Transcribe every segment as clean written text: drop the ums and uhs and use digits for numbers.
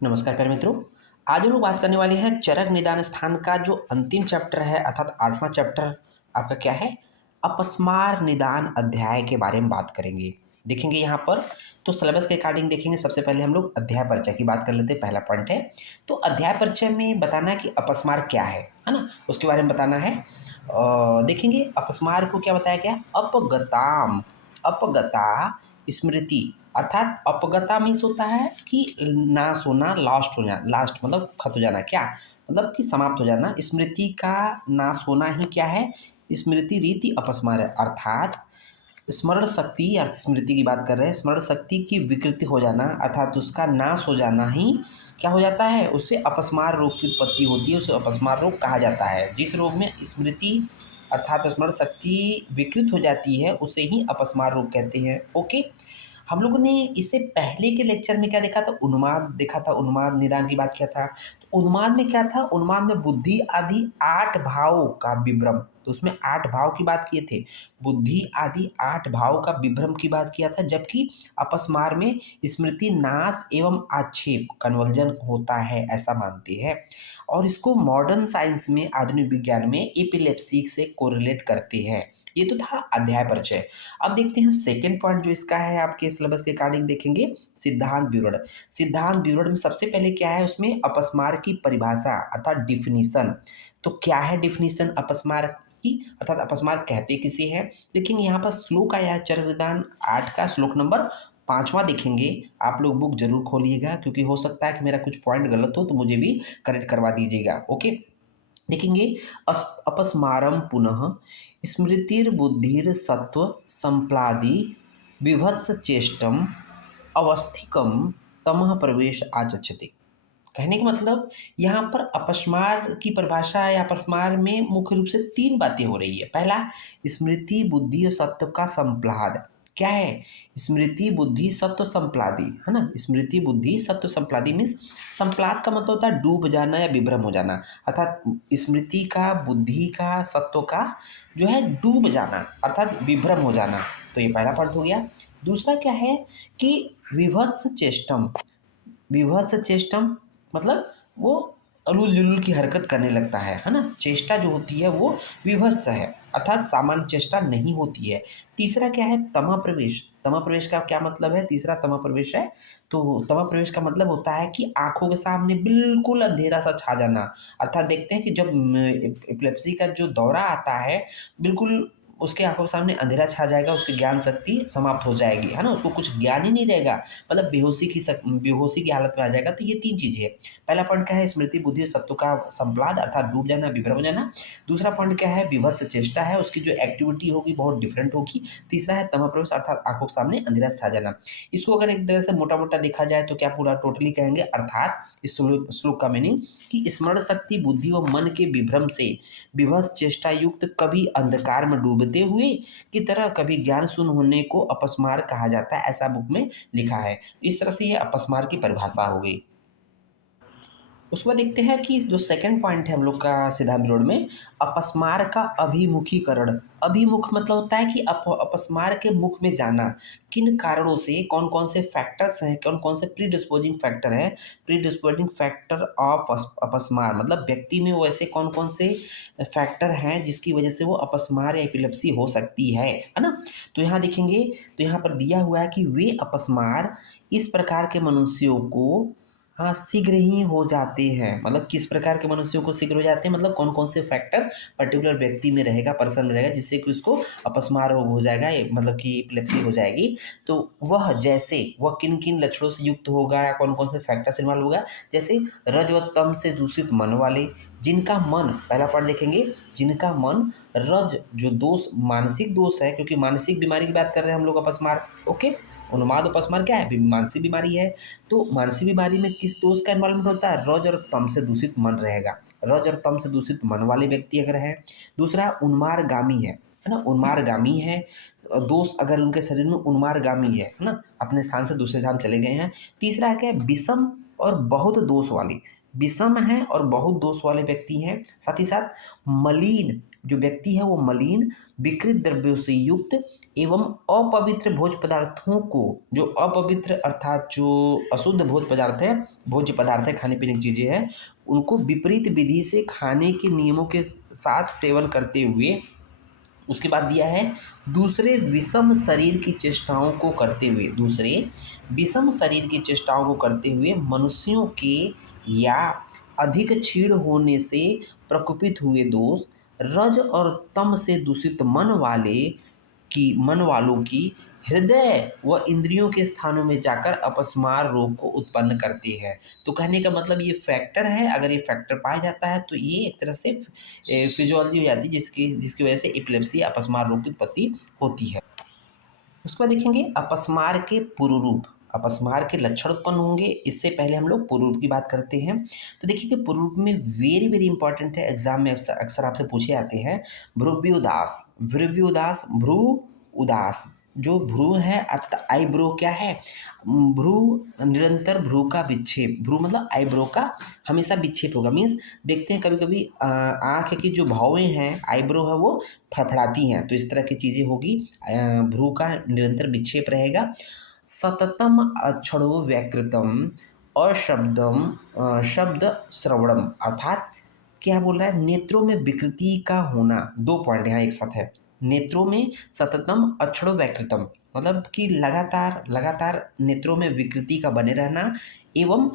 नमस्कार प्यारे मित्रों। आज हम लोग बात करने वाले हैं चरक निदान स्थान का जो अंतिम चैप्टर है अर्थात 8वां चैप्टर आपका क्या है, अपस्मार निदान अध्याय के बारे में बात करेंगे। देखेंगे यहाँ पर तो सिलेबस के अकॉर्डिंग देखेंगे। सबसे पहले हम लोग अध्याय परिचय की बात कर लेते हैं। पहला पॉइंट है तो अध्याय परिचय में बताना है कि अपस्मार क्या है ना, उसके बारे में बताना है। देखेंगे अपस्मार को क्या बताया गया, अपगताम, अपगता स्मृति अर्थात अपगता मीन्स होता है कि नाश होना, लास्ट हो जाना, लास्ट मतलब खत्म हो जाना, क्या मतलब कि समाप्त हो जाना। स्मृति का नाश होना ही क्या है, स्मृति रीति अपस्मार है। अर्थात स्मरण शक्ति अर्थ स्मृति की बात कर रहे हैं, स्मरण शक्ति की विकृति हो जाना अर्थात उसका नाश हो जाना ही क्या हो जाता है, उससे अपस्मार रोग की उत्पत्ति होती है, उसे अपस्मार रोग कहा जाता है। जिस रोग में स्मृति अर्थात स्मरण शक्ति विकृत हो जाती है उसे ही अपस्मार रोग कहते हैं। ओके, हम लोगों ने इससे पहले के लेक्चर में क्या देखा था, उन्माद देखा था, उन्माद निदान की बात किया था। तो उन्माद में क्या था, उन्माद में बुद्धि आदि 8 भावों का विभ्रम, तो उसमें 8 भाव की बात किए थे, बुद्धि आदि 8 भाव का विभ्रम की बात किया था। जबकि अपस्मार में स्मृति नाश एवं आक्षेप कन्वर्जन होता है ऐसा मानते हैं, और इसको मॉडर्न साइंस में आधुनिक विज्ञान में एपिलेप्सी से कोरिलेट करते हैं। ये तो था अध्याय परिचय। अब देखते हैं सेकेंड पॉइंट जो इसका है, आपके सिलेबस के अकॉर्डिंग देखेंगे सिद्धांत विवरण। सिद्धांत विवरण में सबसे पहले क्या है, उसमें अपस्मार की परिभाषा अर्थात डिफिनीशन। तो क्या है डिफिनीशन अपस्मार की, अर्थात अपस्मार कहते किसे हैं। लेकिन यहाँ पर श्लोक आया चरक निदान 8 का श्लोक नंबर 5वां देखेंगे। आप लोग बुक जरूर खोलिएगा क्योंकि हो सकता है कि मेरा कुछ पॉइंट गलत हो तो मुझे भी करेक्ट करवा दीजिएगा। ओके, देखेंगे अपस्मारम पुनः स्मृतिर्बुद्धिर सत्व संप्लादि विभत्स चेष्टम अवस्थिकम तमः प्रवेश आचक्षते। कहने का मतलब यहाँ पर अपस्मार की परिभाषा या अपस्मार में मुख्य रूप से 3 बातें हो रही है। पहला, स्मृति बुद्धि और सत्व का संप्लाद। क्या है, स्मृति बुद्धि सत्व संप्लादी, है ना। स्मृति बुद्धि सत्व संप्लादी मीन्स संप्लाद का मतलब होता है डूब जाना या विभ्रम हो जाना, अर्थात स्मृति का, बुद्धि का, सत्व का जो है डूब जाना अर्थात विभ्रम हो जाना। तो ये पहला पॉइंट हो गया। दूसरा क्या है कि विभत्स चेष्टम, विभत्स चेष्टम मतलब वो उलूल जुलूल की हरकत करने लगता है ना। चेष्टा जो होती है वो विभत्स है अर्थात सामान्य चेष्टा नहीं होती है। तीसरा क्या है, तमः प्रवेश। तमः प्रवेश का क्या मतलब है, तीसरा तमः प्रवेश है तो तमः प्रवेश का मतलब होता है कि आंखों के सामने बिल्कुल अंधेरा सा छा जाना। अर्थात देखते हैं कि जब एपिलेप्सी का जो दौरा आता है बिल्कुल उसके आंखों के सामने अंधेरा छा जाएगा, उसकी ज्ञान शक्ति समाप्त हो जाएगी, है ना, उसको कुछ ज्ञान ही नहीं रहेगा, मतलब बेहोशी की हालत में आ जाएगा। तो ये 3 चीज़ें हैं। पहला पॉइंट क्या है, स्मृति बुद्धि और सत्व का संप्लाद अर्थात डूब जाना, विभ्रम हो जाना। दूसरा पॉइंट क्या है, विभत्स चेष्टा है, उसकी जो एक्टिविटी होगी बहुत डिफरेंट होगी। तीसरा है तमः प्रवेश अर्थात आंखों के सामने अंधेरा छा जाना। इसको अगर एक तरह से मोटा मोटा देखा जाए तो क्या पूरा टोटली कहेंगे, अर्थात इस श्लोक का मीनिंग कि स्मरण शक्ति बुद्धि और मन के विभ्रम से विभत्स चेष्टा युक्त कभी अंधकार में डूबते हुए की तरह कभी ज्ञान शून्य होने को अपस्मार कहा जाता है, ऐसा बुक में लिखा है। इस तरह से ये अपस्मार की परिभाषा हो गई। उसके बाद देखते हैं कि जो सेकंड पॉइंट है हम लोग का सिद्धांत विरोध में, अपस्मार का अभिमुखीकरण। अभिमुख मतलब होता है कि अपस्मार के मुख में जाना। किन कारणों से, कौन कौन से फैक्टर्स हैं, कौन कौन से प्रीडिस्पोजिंग फैक्टर हैं, प्रीडिस्पोजिंग फैक्टर ऑफ अपस्मार मतलब व्यक्ति में वो ऐसे कौन कौन से फैक्टर हैं जिसकी वजह से वो अपस्मार या एपिलेप्सी हो सकती है ना। तो यहाँ देखेंगे तो यहाँ पर दिया हुआ है कि वे अपस्मार इस प्रकार के मनुष्यों को हाँ शीघ्र ही हो जाते हैं। मतलब किस प्रकार के मनुष्यों को शीघ्र हो जाते हैं, मतलब कौन कौन से फैक्टर पर्टिकुलर व्यक्ति में रहेगा, पर्सन में रहेगा जिससे कि उसको अपस्मार रोग हो जाएगा, मतलब कि एपिलेप्सी हो जाएगी। तो वह जैसे वह किन किन लक्षणों से युक्त होगा या कौन कौन से फैक्टर से इन्वॉल्व होगा, जैसे रज व तम से दूषित मन वाले, जिनका मन, पहला पॉइंट देखेंगे, जिनका मन रज जो दोष मानसिक दोष है, क्योंकि मानसिक बीमारी की बात कर रहे हैं हम लोग अपस्मार। ओके, उन्माद अपस्मार क्या है, मानसिक बीमारी है। तो मानसिक बीमारी में किस दोष का इन्वॉल्वमेंट होता है, रज और तम से दूषित मन रहेगा, रज और तम से दूषित मन वाले व्यक्ति अगर है। दूसरा उन्मादगामी है ना, उन्मादगामी है, दोष अगर उनके शरीर में उन्मादगामी है ना, अपने स्थान से दूसरे स्थान चले गए हैं। तीसरा है क्या, विषम और बहुत दोष वाली, विषम है और बहुत दोष वाले व्यक्ति हैं। साथ ही साथ मलिन जो व्यक्ति है वो मलिन विकृत द्रव्यों से युक्त एवं अपवित्र भोज्य पदार्थों को, जो अपवित्र अर्थात जो अशुद्ध भोज्य पदार्थ है, खाने पीने की चीज़ें हैं, उनको विपरीत विधि से खाने के नियमों के साथ सेवन करते हुए, उसके बाद दिया है दूसरे विषम शरीर की चेष्टाओं को करते हुए, दूसरे विषम शरीर की चेष्टाओं को करते हुए मनुष्यों के या अधिक क्षीण होने से प्रकुपित हुए दोष, रज और तम से दूषित मन वालों की हृदय व इंद्रियों के स्थानों में जाकर अपस्मार रोग को उत्पन्न करती है। तो कहने का मतलब ये फैक्टर है, अगर ये फैक्टर पाया जाता है तो ये एक तरह से फिजियोलॉजी हो जाती है, जिसकी वजह से एपिलेप्सी अपस्मार रोग की उत्पत्ति होती है। उसके बाद देखेंगे अपस्मार के पूर्व रूप, अपस्मार के लक्षण उत्पन्न होंगे। इससे पहले हम लोग पूर्व रूप की बात करते हैं। तो देखिए कि पूर्व रूप में वेरी वेरी इंपॉर्टेंट है, एग्जाम में अक्सर आपसे पूछे जाते हैं। भ्रुव्य उदास, भ्रू उदास, जो भ्रू है अर्थात आईब्रो क्या है, भ्रू निरंतर भ्रू का विक्षेप, भ्रू मतलब आईब्रो का हमेशा विक्षेप होगा। मीन्स देखते हैं कभी कभी आँख की जो भावें हैं, आईब्रो है वो फड़फड़ाती हैं, तो इस तरह की चीज़ें होगी। भ्रू का निरंतर विक्षेप रहेगा। सततम अक्षरो व्याकृतम शब्द श्रवणम, अर्थात क्या बोल रहा है, नेत्रों में विकृति का होना। दो पॉइंट यहाँ एक साथ है। नेत्रों में सततम अक्षरो व्याकृतम मतलब कि लगातार लगातार नेत्रों में विकृति का बने रहना, एवं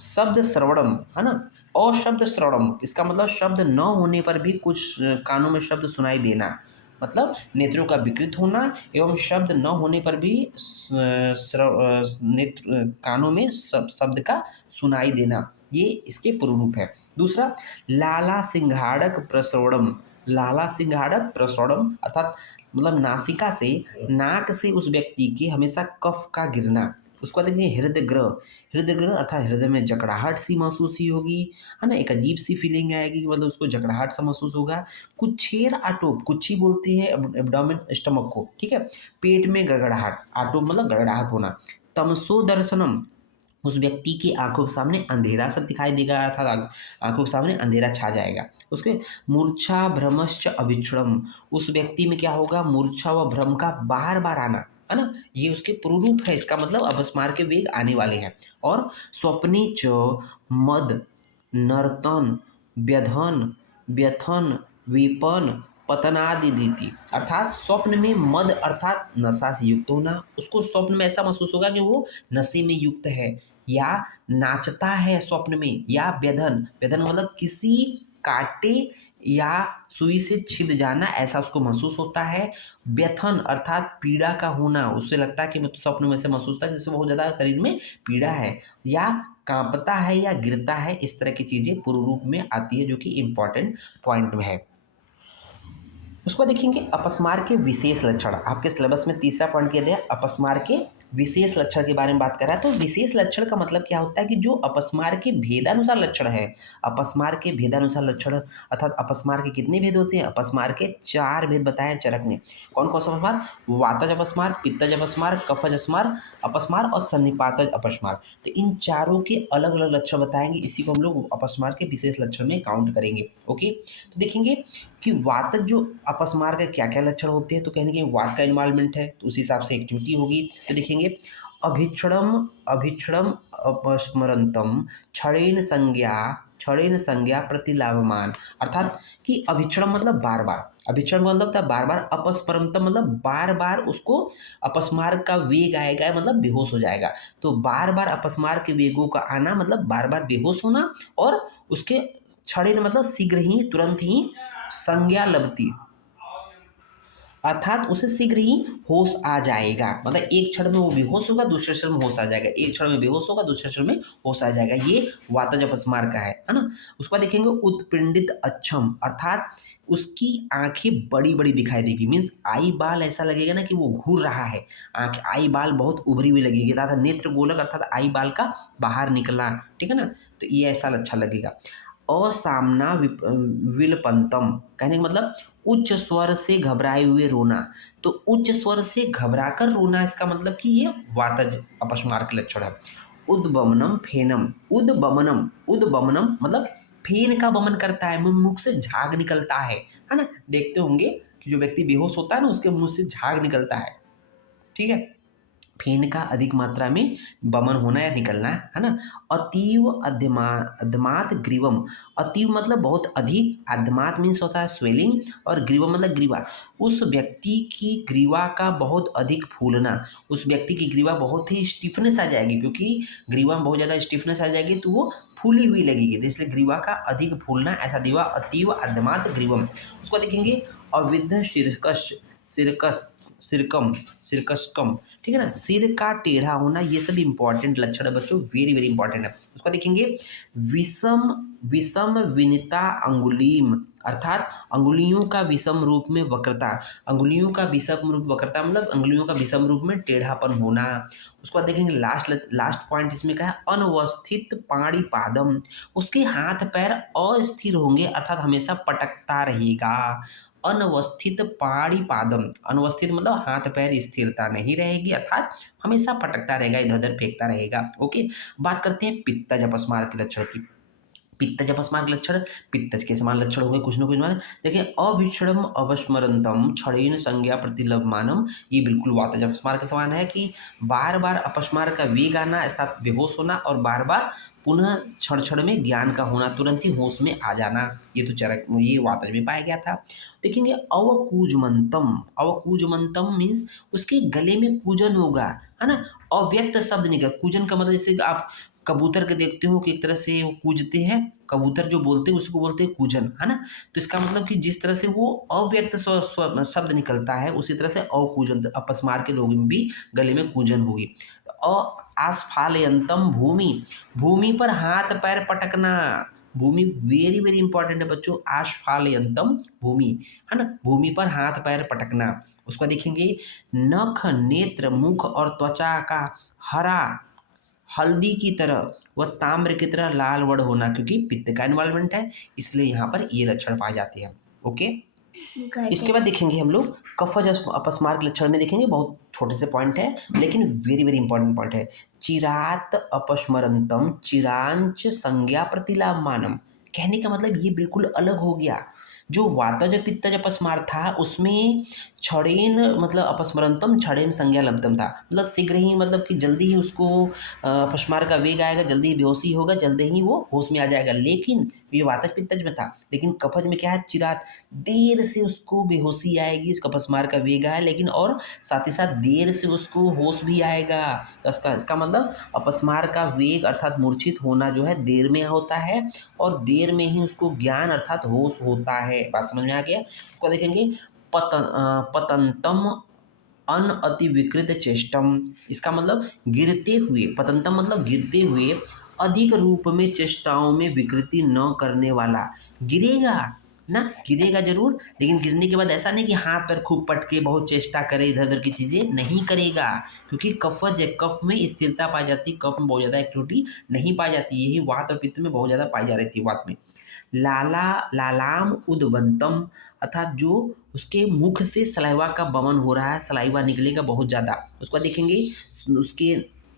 शब्द श्रवणम है ना, अशब्द श्रवणम, इसका मतलब शब्द न होने पर भी कुछ कानों में शब्द सुनाई देना, मतलब नेत्रों का विकृत होना एवं शब्द न होने पर भी नेत्र कानों में शब्द का सुनाई देना, ये इसके पूर्व रूप है। दूसरा लाला सिंघाड़क प्रसवणम, लाला सिंघाड़क प्रसवणम अर्थात मतलब नासिका से, नाक से उस व्यक्ति के हमेशा कफ का गिरना। उसको देखिए हृदय ग्रह अर्थात हृदय में जकड़ाहट सी महसूस ही होगी, है ना, एक अजीब सी फीलिंग आएगी कि मतलब उसको जकड़ाहट सा महसूस होगा। कुछेर आटोप, कुच्छी बोलते हैं एब्डोमेन स्टमक को, ठीक है। पेट में गड़गड़ाहट, आटोप मतलब गड़गड़ाहट होना। तमसो दर्शनम, उस व्यक्ति की आंखों के सामने अंधेरा सा दिखाई देगा, अर्थात आंखों के सामने अंधेरा छा जाएगा। उसके मूर्छा भ्रमश्च अभिक्षणम, उस व्यक्ति में क्या होगा, मूर्छा व भ्रम का बार बार आना, है ना, ये उसके पूर्वरूप है। इसका मतलब अपस्मार के वेग आने वाले हैं। और स्वप्ने च मद नर्तन व्यधन व्यथन विपन पतनादि रीति, अर्थात स्वप्न में मद अर्थात नशा से युक्त होना, उसको स्वप्न में ऐसा महसूस होगा कि वो नशे में युक्त है, या नाचता है स्वप्न में, या व्यधन, व्यधन मतलब किसी कांटे या सुई से छिद जाना, ऐसा उसको महसूस होता है। व्यथन अर्थात पीड़ा का होना, उससे लगता है कि मतलब स्वप्न में से महसूस होता है जिससे बहुत ज़्यादा शरीर में पीड़ा है, या कांपता है या गिरता है, इस तरह की चीज़ें पूर्व रूप में आती है, जो कि इम्पॉर्टेंट पॉइंट में है। उसको देखेंगे अपस्मार के विशेष लक्षण, आपके सिलेबस में तीसरा पॉइंट किया गया अपस्मार के विशेष लक्षण के बारे में बात कर रहा है। तो विशेष लक्षण का मतलब क्या होता है कि जो अपस्मार के भेदानुसार लक्षण है, अपस्मार के भेदानुसार लक्षण अर्थात अपस्मार के कितने भेद होते हैं, अपस्मार के 4 भेद बताए हैं चरक ने। कौन कौन सा अपस्मार, वातज अपस्मार, पित्तज अपस्मार, कफज अपस्मार और सन्निपातज अपस्मार। तो इन चारों के अलग अलग लक्षण बताएंगे, इसी को हम लोग अपस्मार के विशेष लक्षण में काउंट करेंगे। ओके, तो देखेंगे कि वात जो अपस्मार के क्या क्या लक्षण होते हैं। तो कहने के वात का इन्वॉल्वमेंट है, तो उस हिसाब से एक्टिविटी होगी। तो देखेंगे अभिक्षणम अभिक्षणम अपस्मरंतम क्षणेन संज्ञा प्रतिलाभमान, अर्थात कि अभिक्षण मतलब बार बार, अभिक्षण मतलब था बार बार, अपस्मरंतम मतलब बार बार उसको अपस्मार का वेग आएगा, मतलब बेहोश हो जाएगा। तो बार बार अपस्मार के वेगों का आना मतलब बार बार बेहोश होना, और उसके क्षणेन मतलब शीघ्र ही, तुरंत ही, संज्ञा लभती अर्थात उसे शीघ्र ही होश आ जाएगा, मतलब एक क्षण में वो बेहोश होगा, दूसरे क्षण में होश आ जाएगा, एक क्षण में बेहोश होगा, दूसरे क्षण में होश आ जाएगा, ये वातज अपस्मार का है ना। उसके बाद देखेंगे उत्पिंडित अक्षम, अर्थात उसकी आंखें बड़ी बड़ी दिखाई देगी, मीन्स आई बाल ऐसा लगेगा ना कि वो घूर रहा है, आंख आई बाल बहुत उभरी हुई लगेगी, तथा नेत्र गोलक अर्थात आई बाल का बाहर निकलना, ठीक है ना, तो ये ऐसा अच्छा लगेगा। असामना विलपंतम, कहने का मतलब उच्च स्वर से घबराए हुए रोना। तो उच्च स्वर से घबराकर रोना, इसका मतलब कि ये वातज अपस्मार के लक्षण है। उद्बमनम फेनम, उद्बमनम मतलब फेन का बमन करता है, मुख से झाग निकलता है ना, देखते होंगे कि जो व्यक्ति बेहोश होता है ना उसके मुंह से झाग निकलता है, ठीक है। फेन का अधिक मात्रा में वमन होना या निकलना है ना। अतीव अधमात ग्रीवम, अतीव मतलब बहुत अधिक, अधमात मीन्स होता है स्वेलिंग, और ग्रीवम मतलब ग्रीवा। उस व्यक्ति की ग्रीवा का बहुत अधिक फूलना, उस व्यक्ति की ग्रीवा बहुत ही स्टिफनेस आ जाएगी, क्योंकि ग्रीवा में बहुत ज़्यादा स्टिफनेस आ जाएगी तो वो फूली हुई लगेगी, तो इसलिए ग्रीवा का अधिक फूलना, ऐसा दीवा अतीव अधमात ग्रीवम। उसको देखेंगे अविद्ध सिरकस, सिरकस सिरकम, सिरकस्कम, ठीक है ना। सिर का टेढ़ा होना, ये सब इंपॉर्टेंट लक्षण है बच्चों, वेरी वेरी इंपॉर्टेंट है। उसका देखेंगे विषम, विषम विनिता अंगुलीम, अर्थात अंगुलियों का विषम रूप में वक्रता, अंगुलियों का विषम रूप वक्रता मतलब अंगुलियों का विषम रूप में टेढ़ापन होना। उसके बाद देखेंगे लास्ट पॉइंट इसमें क्या है, अनवस्थित पाणिपादम, उसके हाथ पैर अस्थिर होंगे अर्थात हमेशा पटकता रहेगा। अनवस्थित पाणिपादम, अनवस्थित मतलब हाथ पैर स्थिरता नहीं रहेगी अर्थात हमेशा पटकता रहेगा, इधर उधर फेंकता रहेगा। ओके, बात करते हैं पित्तज अपस्मार के लक्षण की। पित्तज अपस्मार के लक्षण, पित्तज के समान लक्षण हो गए कुछ न कुछ मान। देखिए अभिक्षणम अवस्मरंतम क्षणेन संज्ञा प्रतिलभमानम, ये बिल्कुल वातज अपस्मार के समान है कि बार बार अपस्मार का वेग आना अर्थात बेहोश होना, और बार बार पुनः क्षण क्षण में ज्ञान का होना, तुरंत ही होश में आ जाना, ये तो चरक, ये वातज में पाया गया था। देखेंगे अवकूजमंतम, अवकूजमंतम मीन्स उसके गले में कूजन होगा, है ना। अव्यक्त शब्द निकल, कूजन का मतलब जैसे आप कबूतर के देखते हो कि एक तरह से वो कूजते हैं, कबूतर जो बोलते हैं उसको बोलते हैं कूजन, है ना। तो इसका मतलब कि जिस तरह से वो अव्यक्त शब्द निकलता है उसी तरह से अकूजन, अपस्मार के लोगों में भी गले में कूजन होगी। आस्फालयंतम भूमि, भूमि पर हाथ पैर पटकना, भूमि वेरी वेरी इंपॉर्टेंट है बच्चों, आस्फालयंतम भूमि, है ना, भूमि पर हाथ पैर पटकना। उसको देखेंगे नख नेत्र मुख और त्वचा का हरा हल्दी की तरह व ताम्र की तरह लाल वर्ण होना, क्योंकि पित्त का इन्वॉल्वमेंट है, इसलिए यहाँ पर ये लक्षण पाए जाते हैं। ओके, इसके बाद देखेंगे हम लोग कफज अपस्मार के लक्षण में देखेंगे, बहुत छोटे से पॉइंट है लेकिन वेरी वेरी इंपॉर्टेंट पॉइंट है। चिरात अपस्मरंतम चिरांच संज्ञा प्रतिलाभमानम, कहने का मतलब ये बिल्कुल अलग हो गया। जो वातज पित्तज अपस्मार था उसमें क्षणेन मतलब अपस्मरंतम क्षणेन संज्ञा लब्धम था, मतलब शीघ्र ही, मतलब कि जल्दी ही उसको अपस्मार का वेग आएगा, जल्दी ही बेहोशी होगा, जल्दी ही वो होश में आ जाएगा। लेकिन ये वातज पित्तज में था, लेकिन कफज में क्या है, चिरात, देर से उसको बेहोशी आएगी, उसका अपस्मार का वेग है लेकिन, और साथ ही साथ देर से उसको होश भी आएगा। तो इसका मतलब अपस्मार का वेग अर्थात मूर्छित होना जो है देर में होता है, और देर में ही उसको ज्ञान अर्थात होश होता है। बात समझ में आ गया। उसको देखेंगे पतंतम अन अति विकृत चेष्टम, इसका मतलब गिरते हुए, पतंतम मतलब गिरते हुए, अधिक रूप में चेष्टाओं में विकृति न करने वाला, गिरेगा ना, गिरेगा जरूर, लेकिन गिरने के बाद ऐसा नहीं कि हाथ पैर खूब पटके बहुत चेष्टा करे, इधर उधर की चीज़ें नहीं करेगा, क्योंकि कफज है, कफ में स्थिरता पाई जाती है, कफ में बहुत ज़्यादा एक्टिविटी नहीं पाई जाती, यही वात और पित्त में बहुत ज़्यादा पाई जा रही थी। वात में लाला लालाम उद्वंतम, अर्थात जो उसके मुख से सलाइवा का वमन हो रहा है, सलाइवा निकलेगा बहुत ज़्यादा। उसको देखेंगे उसके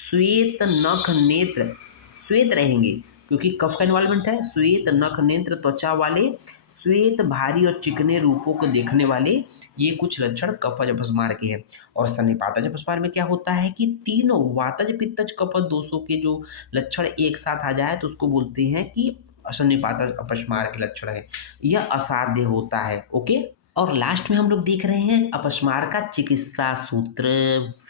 श्वेत नख नेत्र, श्वेत रहेंगे क्योंकि कफ का इन्वॉल्वमेंट है, श्वेत नख नेत्र त्वचा वाले, श्वेत भारी और चिकने रूपों को देखने वाले, ये कुछ लक्षण कफज अपस्मार के हैं। और सन्निपातज अपस्मार में क्या होता है कि तीनों वातज पित्तज कफज दोषों के जो लक्षण एक साथ आ जाए तो उसको बोलते हैं कि सन्निपातज अपस्मार के लक्षण है, यह असाध्य होता है। ओके, और लास्ट में हम लोग देख रहे हैं अपस्मार का चिकित्सा सूत्र,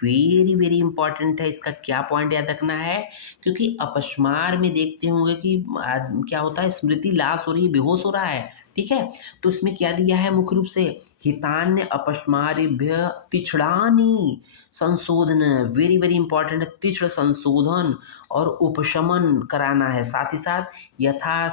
वेरी वेरी इंपॉर्टेंट है। इसका क्या पॉइंट याद रखना है, क्योंकि अपस्मार में देखते होंगे कि क्या होता है, स्मृति लाश हो रही है, बेहोश हो रहा है, ठीक है। तो इसमें क्या दिया है मुख्य रूप से, हितान्य अपस्मारेभ्य तिछड़ानी संशोधन, वेरी वेरी इंपॉर्टेंट है, तिछड़ संशोधन और उपशमन कराना है, साथ ही साथ यथा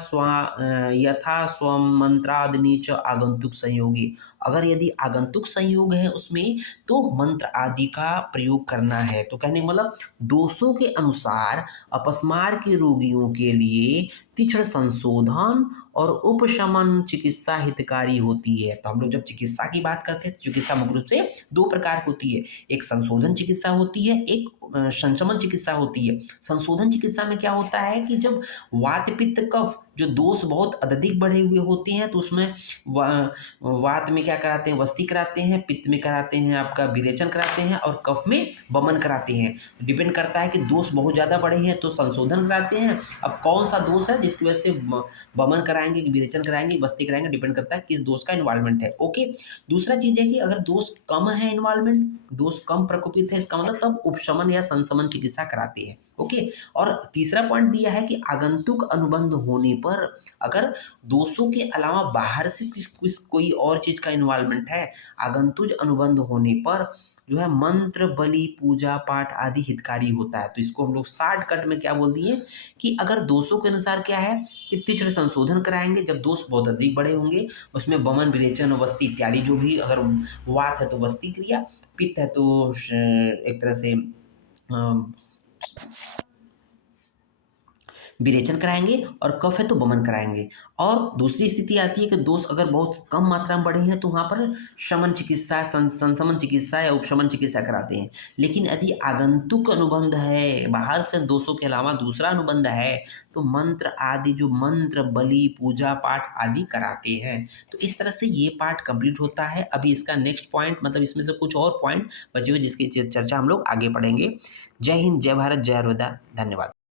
स्वम मंत्रादि च आगंतुक संयोगी, अगर यदि आगंतुक संयोग है उसमें तो मंत्र आदि का प्रयोग करना है। तो कहने का मतलब दोषों के अनुसार अपस्मार के रोगियों के लिए तीक्ष्ण संशोधन और उपशमन चिकित्सा हितकारी होती है। तो हम लोग जब चिकित्सा की बात करते हैं तो चिकित्सा मुख्य रूप से दो प्रकार की होती है, एक संशोधन चिकित्सा होती है, एक संशमन चिकित्सा होती है। संशोधन चिकित्सा में क्या होता है कि जब वात पित्त कफ जो दोष बहुत अत्यधिक बढ़े हुए होते हैं तो उसमें वात में क्या कराते हैं, वस्ती कराते हैं, पित्त में कराते हैं आपका विरेचन कराते हैं और कफ में वमन कराते हैं। डिपेंड करता है कि दोष बहुत ज़्यादा बढ़े हैं तो संशोधन कराते हैं। अब कौन सा दोष है जिसकी वजह से वमन कराएंगे, विरेचन कराएंगे, वस्ती कराएंगे, डिपेंड करता है किस दोष का इन्वॉल्वमेंट है। ओके। दूसरा चीज़ है कि अगर दोष कम है, इन्वॉल्वमेंट दोष कम प्रकोपित है, इसका मतलब तब उपशमन या संशमन चिकित्सा कराती है। ओके। और तीसरा पॉइंट दिया है कि आगंतुक अनुबंध होने पर अगर दोषों के अलावा बाहर से कोई और चीज का इन्वॉल्वमेंट है, आगंतुज अनुबंध होने पर जो है मंत्र बलि पूजा पाठ आदि हितकारी होता है। तो इसको हम लोग शॉर्टकट में क्या बोल दिए कि अगर दोषों के अनुसार क्या है कि तीव्र संशोधन कराएंगे जब दोष बहुत अधिक बड़े होंगे, उसमें वमन विरेचन वस्ती इत्यादि जो भी, अगर वात है तो वस्ती क्रिया, पित्त है तो एक तरह से विरेचन कराएंगे और कफ है तो वमन कराएंगे। और दूसरी स्थिति आती है कि दोष अगर बहुत कम मात्रा में बढ़े हैं तो वहाँ पर शमन चिकित्सा, संशमन चिकित्सा या उपशमन चिकित्सा कराते हैं। लेकिन यदि आगंतुक अनुबंध है, बाहर से दोषों के अलावा दूसरा अनुबंध है, तो मंत्र आदि जो मंत्र बलि पूजा पाठ आदि कराते हैं। तो इस तरह से ये पार्ट कंप्लीट होता है। अभी इसका नेक्स्ट पॉइंट मतलब इसमें से कुछ और पॉइंट बचे हुए जिसकी चर्चा हम लोग आगे पढ़ेंगे। जय हिंद, जय भारत, जय हरदा, धन्यवाद।